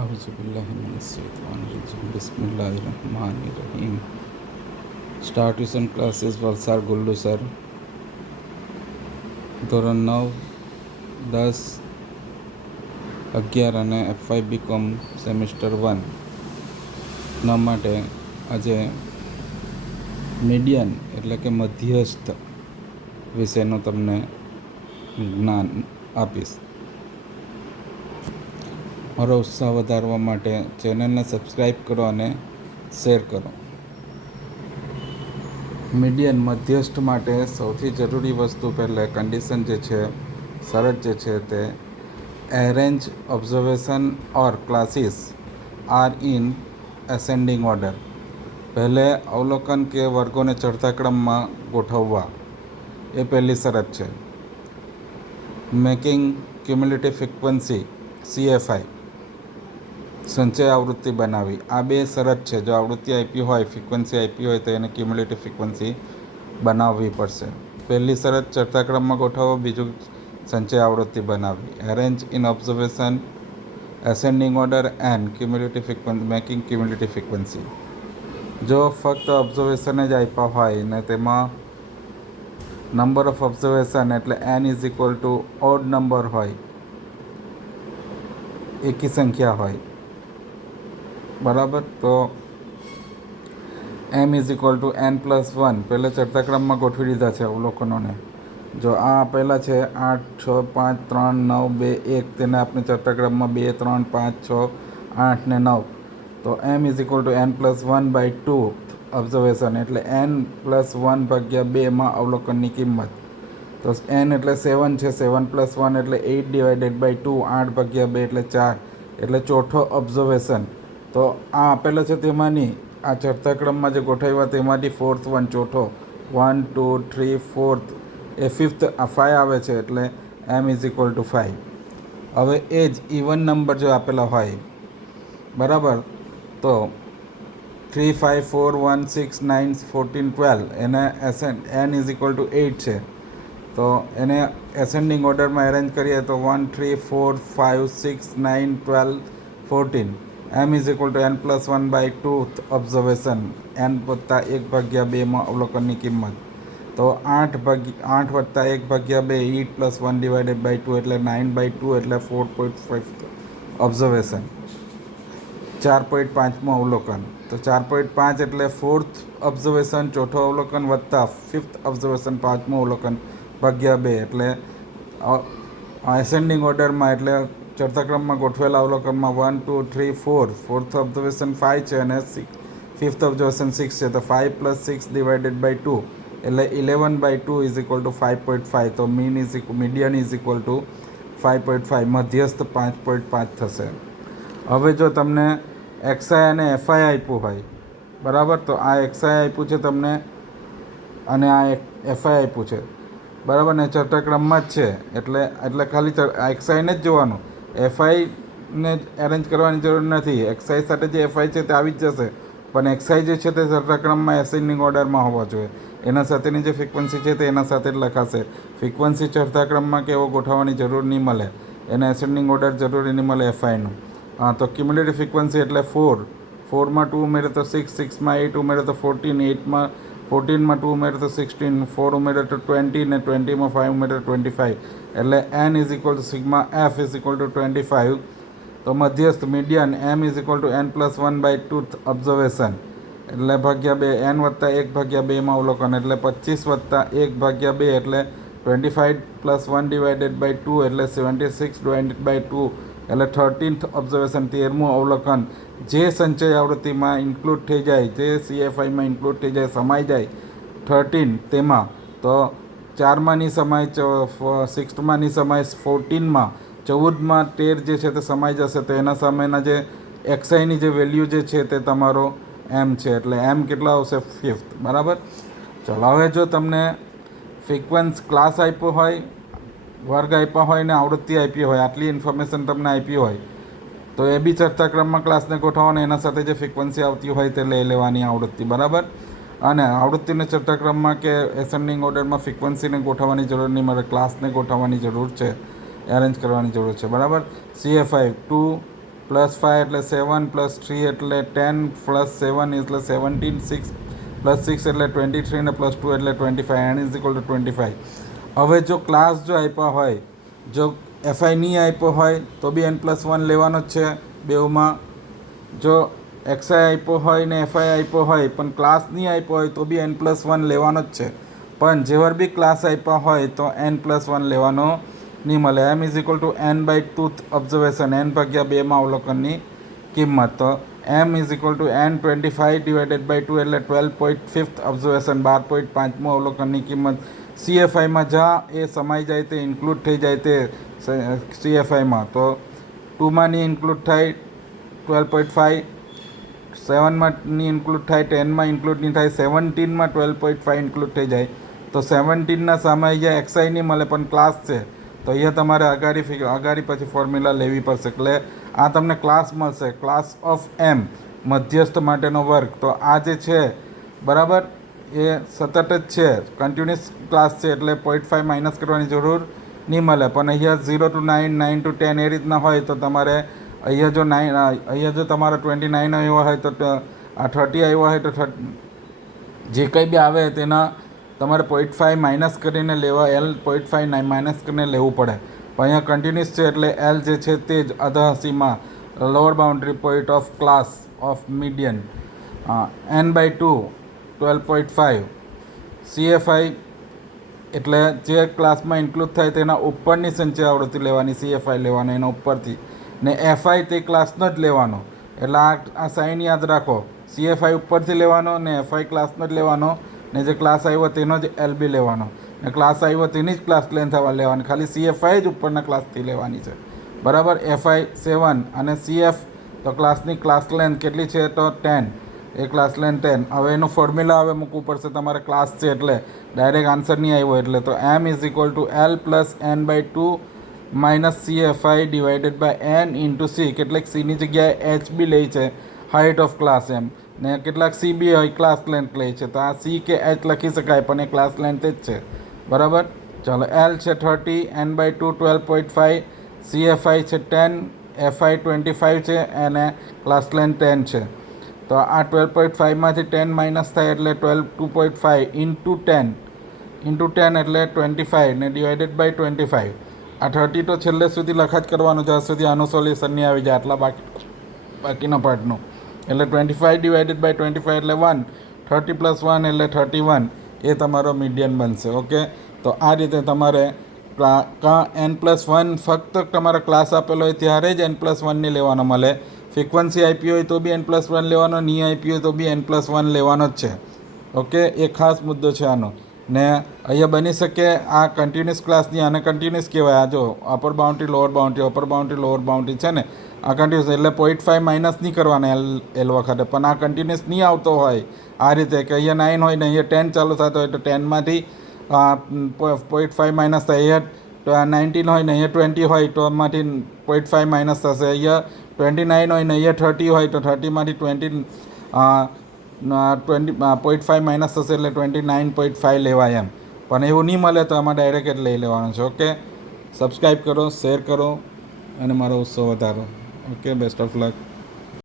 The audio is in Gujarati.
Auzubillahiminash-shaytanir-rajim. Bismillahir-rahmanir-rahim. Star tuition classes Valsad Gullu sir, ધોરણ 9, 10, 11 અને FY BCom સેમિસ્ટર 1 માટે આજે મીડિયન એટલે કે મધ્યસ્થ વિશેનું તમને જ્ઞાન આપીશ. મારો ઉત્સાહ વધારવા માટે ચેનલને સબસ્ક્રાઈબ કરો અને શેર કરો. મીડિયન મધ્યસ્થ માટે સૌથી જરૂરી વસ્તુ પહેલાં કન્ડિશન જે છે, શરત જે છે તે arrange observation or classes are in ascending order. પહેલે અવલોકન કે વર્ગોને ચડતા ક્રમમાં ગોઠવવા, એ પહેલી શરત છે. મેકિંગ ક્યુમ્યુલેટિવ ફ્રીક્વન્સી CFI, સંચય આવૃત્તિ બનાવી. આ બે શરત છે. જો આવૃત્તિ આપી હોય, ફ્રીક્વન્સી આપી હોય તો એને ક્યુમ્યુલેટિવ ફ્રીક્વન્સી બનાવવી પડશે. પહેલી શરત ચડતા ક્રમમાં ગોઠવો, બીજું સંચય આવૃત્તિ બનાવવી. Arrange in observation ascending order and cumulative frequency, making cumulative frequency. જો ફક્ત ઓબ્ઝર્વેશન જ આપ્યા હોય ને તેમાં નંબર ઓફ ઓબ્ઝર્વેશન એટલે n is equal two odd number હોય, એકી સંખ્યા હોય, બરાબર, તો m is equal two n+1 પહેલે ચડતા ક્રમમાં ગોઠવી દીધા છે અવલોકનોને. જો આ આપેલા છે 8, 6, 5, 3, 9, 2, 1, તેને આપણે ચડતા ક્રમમાં 2, 3, 5, 6, 8 ને 9, તો m is equal two n+1/2 observation એટલે n+1/2 અવલોકનની કિંમત. તો n એટલે 7 છે, 7+1 એટલે 8/2, 8/2 એટલે 4, એટલે ચોથો ઓબ્ઝર્વેશન. તો આ આપેલો છે તેમાંની આ ચડતા ક્રમમાં જે ગોઠવ્યા તેમાંથી ફોર્થ વન, ચોથો, 1, 2, 3, ફોર્થ, એ ફિફ્થ, આ 5 આવે છે એટલે m ઇઝ ઇક્વલ ટુ 5. હવે એ જ ઇવન નંબર જો આપેલા હોય, બરાબર, તો 3, 5, 4, 1, 6, 9, 14, 12 એને n ઇઝ ઇક્વલ ટુ 8 છે, તો એને એસેન્ડિંગ ઓર્ડરમાં એરેન્જ કરીએ તો 1, 3, 4, 5, 6, 9, 12, 14. m is equal two n+1/2 observation, n+1/2 અવલોકનની કિંમત. તો 8 + 1/2 8+1/2 એટલે 9/2 એટલે 4.5 ઓબ્ઝર્વેશન, 4.5 અવલોકન. તો 4.5 એટલે ફોર્થ ઓબ્ઝર્વેશન, ચોથો અવલોકન વત્તા ફિફ્થ ઓબ્ઝર્વેશન, 5મું અવલોકન ભાગ્યા 2 એટલે એસેન્ડિંગ ઓર્ડરમાં એટલે ચડતા ક્રમમાં ગોઠવેલા અવલોકનમાં 1, 2, 3, 4, ફોર્થ ઓબ્ઝર્વેશન 5 છે અને ફિફ્થ ઓબ્ઝર્વેશન 6 છે, તો 5 + 6/2 એટલે 11/2 ઇઝ ઇક્વલ ટુ 5.5. તો મીડિયન ઇઝ ઇક્વલ ટુ 5.5, મધ્યસ્થ 5.5 થશે. હવે જો તમને XI અને FI આપ્યું હોય, બરાબર, તો આ XI આપ્યું છે તમને અને આ FI આપ્યું છે, બરાબર, ને ચડતા ક્રમમાં જ છે, એટલે ખાલી XI ને જ જોવાનું, FIને એરેન્જ કરવાની જરૂર નથી. XI સાથે જે FI છે તે આવી જ જશે, પણ XI જે છે તે ચડતા ક્રમમાં એસેન્ડિંગ ઓર્ડરમાં હોવા જોઈએ. એના સાથેની જે ફ્રીક્વન્સી છે તે એના સાથે જ લખાશે. ફ્રીક્વન્સી ચડતા ક્રમમાં કે એવો ગોઠવવાની જરૂર નહીં મળે, એને એસેન્ડિંગ ઓર્ડર જરૂરી નહીં મળે FIનું. તો ક્યુમ્યુલેટિવ ફ્રીક્વન્સી એટલે 4, 4માં 2 ઉમેરે તો 6, 6માં 8 ઉમેરે તો 14, 8માં 14માં 2 ઉમેરે તો 16, 4 ઉમેરે તો 20 ને 20માં 5 ઉમેરે તો 25, એટલે n is equal to sigma f is equal two 25. તો મધ્યસ્થ median m is equal two n+1/2 observation એટલે ભાગ્યા 2, n વત્તા 1/2 અવલોકન એટલે 25 વત્તા 1/2 એટલે 25 + 1/2 એટલે 76/2 એટલે 13th ઓબ્ઝર્વેશન, 13મું અવલોકન જે સંચય આવૃત્તિમાં ઇન્ક્લુડ થઈ જાય, જે CFIમાં ઇન્ક્લુડ થઈ જાય, સમાઈ જાય 13 તેમાં, તો 4માં ની સમાય, 6માં ની સમાય, 14માં, 14માં 13 જે છે તે સમાઈ જશે. તો એના સામેના જે XIની જે વેલ્યુ જે છે તે તમારો m છે, એટલે m કેટલા આવશે? 5th, બરાબર. ચલો, હવે જો તમને ક્લાસ આપ્યો હોય, વર્ગ આપ્યા હોય ને આવૃત્તિ આપી હોય, આટલી ઇન્ફોર્મેશન તમને આપી હોય, તો એ બી ચડતા ક્રમમાં ક્લાસને ગોઠવવાનો, એના સાથે જે ફ્રીક્વન્સી આવતી હોય તે લઈ લેવાની આવૃત્તિ, બરાબર. અને આવૃત્તિને ચડતા ક્રમમાં કે એસેન્ડિંગ ઓર્ડરમાં ફ્રીક્વન્સીને ગોઠવવાની જરૂર નહીં મળે, ક્લાસને ગોઠવવાની જરૂર છે, એરેન્જ કરવાની જરૂર છે, બરાબર. CFI 2 +5 એટલે 7 +3 એટલે 10 +7 એટલે 17 6 +6 એટલે 23 ને +2 એટલે 25 n ઇઝ ઇક્વલ ટુ 25. હવે જો ક્લાસ જો આપ્યા હોય, જો એફઆઈ નહીં આપ્યો હોય તો બી n+1 લેવાનો જ છે બેઉમાં. જો એક્સઆઈ આપ્યો હોય ને એફઆઈ આપ્યો હોય પણ ક્લાસ નહીં આપ્યો હોય તો બી n+1 લેવાનો જ છે. પણ જેવર બી ક્લાસ આપ્યા હોય તો n+1 લેવાનો નહીં મળે. m is equal to n/2 observation, n/2માં અવલોકનની કિંમત. તો m is equal to n25 divided by 2 એટલે 12.5 ઓબ્ઝર્વેશન, 12.5મું અવલોકનની કિંમત. CFIમાં જ્યાં એ સમાઈ જાય તે ઇન્ક્લુડ થઈ જાય તે CFIમાં, તો 2માં નહીં ઇન્ક્લુડ થાય 12.5, 7માં નહીં ઇન્ક્લુડ થાય, 10માં ઇન્ક્લુડ નહીં થાય, 17માં 12.5 ઇન્ક્લુડ થઈ જાય. તો 17ના સામે અહીંયા એક્સઆઈ નહીં મળે પણ ક્લાસ છે, તો અહીંયા તમારે અગાડી પછી ફોર્મ્યુલા લેવી પડશે. એટલે આ તમને ક્લાસ મળશે, ક્લાસ ઓફ m, મધ્યસ્થ માટેનો વર્ગ. તો આ જે છે બરાબર એ સતત જ છે, કન્ટિન્યુઅસ ક્લાસ છે, એટલે 0.5 માઇનસ કરવાની જરૂર નહીં મળે. પણ અહીંયા 0 to 9, 9 to 10 એ રીતના હોય તો તમારે અહીંયા જો તમારે 29 આવ્યો હોય તો આ 30 આવ્યો હોય તો જે કંઈ બી આવે તેના તમારે 0.5 માઇનસ કરીને લેવા, L 0.5 માઇનસ કરીને લેવું પડે. પણ અહીંયા કન્ટિન્યુઅસ છે એટલે L જે છે તે જ અધઃસીમા, lower boundary point of class of median. n/2 12.5. CFI એટલે જે ક્લાસમાં ઇન્ક્લુડ થાય તેના ઉપરની સંચય આવૃત્તિ લેવાની, CFI લેવાનો એના ઉપરથી, ને FI તે ક્લાસનો જ લેવાનો. એટલે આ સાઇન યાદ રાખો, CFI ઉપરથી લેવાનો ને FI ક્લાસનો જ લેવાનો, ને જે ક્લાસ આવ્યો તેનો જ LB લેવાનો, ને ક્લાસ આવ્યો તેની જ ક્લાસ લેન્થ લેવાની, ખાલી CFI જ ઉપરના ક્લાસથી લેવાની છે બરાબર. FI 7 અને CF તો ક્લાસની ક્લાસ લેન્થ કેટલી છે તો 10, એ ક્લાસ લેન્થ 10. હવે એનું ફોર્મ્યુલા હવે મૂકવું પડશે, તમારે ક્લાસ છે એટલે ડાયરેક્ટ આન્સર નહીં આવ્યો એટલે. તો m is equal to L plus n/2 minus CFI divided by n into C. કેટલેક Cની જગ્યાએ h બી લે છે, હાઇટ ઓફ ક્લાસ એમ, ને કેટલાક C બી હોય ક્લાસ લેન્થ લે છે. તો આ C કે h લખી શકાય પણ એ ક્લાસ લેન્થ જ છે બરાબર. ચાલો, L છે 30, n/2 12.5, CFI છે 10, FI 25 છે અને ક્લાસ લેન્થ 10 છે. તો આ 12.5માંથી 10 માઇનસ થાય એટલે 2.5 ઇન્ટુ 10 એટલે 25 ને ડિવાઇડેડ બાય 25. આ 30 તો છેલ્લે સુધી લખા જ કરવાનું જ્યાં સુધી આનું સોલ્યુશન નહીં આવી જાય, આટલા બાકીના પાર્ટનું. એટલે 25 ડિવાઇડેડ બાય 25 એટલે 1, 30 પ્લસ 1 એટલે 31, એ તમારો મીડિયન બનશે. ઓકે, તો આ રીતે તમારે n+1 ફક્ત તમારો ક્લાસ આપેલો હોય ત્યારે જ n+1 લેવાનો મળે. ફ્રિકવન્સી આપી હોય તો બી n+1 લેવાનો, નહીં આપી હોય તો બી n+1 લેવાનો જ છે. ઓકે, એ ખાસ મુદ્દો છે આનો. ને અહીંયા બની શકે આ કન્ટિન્યુઅસ ક્લાસની, આને કન્ટિન્યુઅસ કહેવાય. આ જો upper boundary lower boundary, upper boundary lower boundary છે ને, આ કન્ટિન્યુઅસ એટલે 0.5 માઇનસ નહીં કરવાના L વખતે. પણ આ કન્ટિન્યુઅસ નહીં આવતો હોય આ રીતે કે અહીંયા 9 હોય ને અહીંયા 10 ચાલુ થતો હોય તો 10માંથી 0.5 માઇનસ થાય. અહીંયા 19 હોય ને અહીંયા 20 હોય તો એમાંથી 0.5 માઇનસ થશે. અહીંયા 29 હોય ને અહીંયા 30 હોય તો 30માંથી 0.5 માઇનસ થશે એટલે 29.5 લેવાય એમ. પણ એવું નહીં મળે તો આમાં ડાયરેક્ટ જ લઈ લેવાનું છે. ઓકે, સબસ્ક્રાઈબ કરો, શેર કરો અને મારો ઉત્સવ વધારો. Okay, best of luck.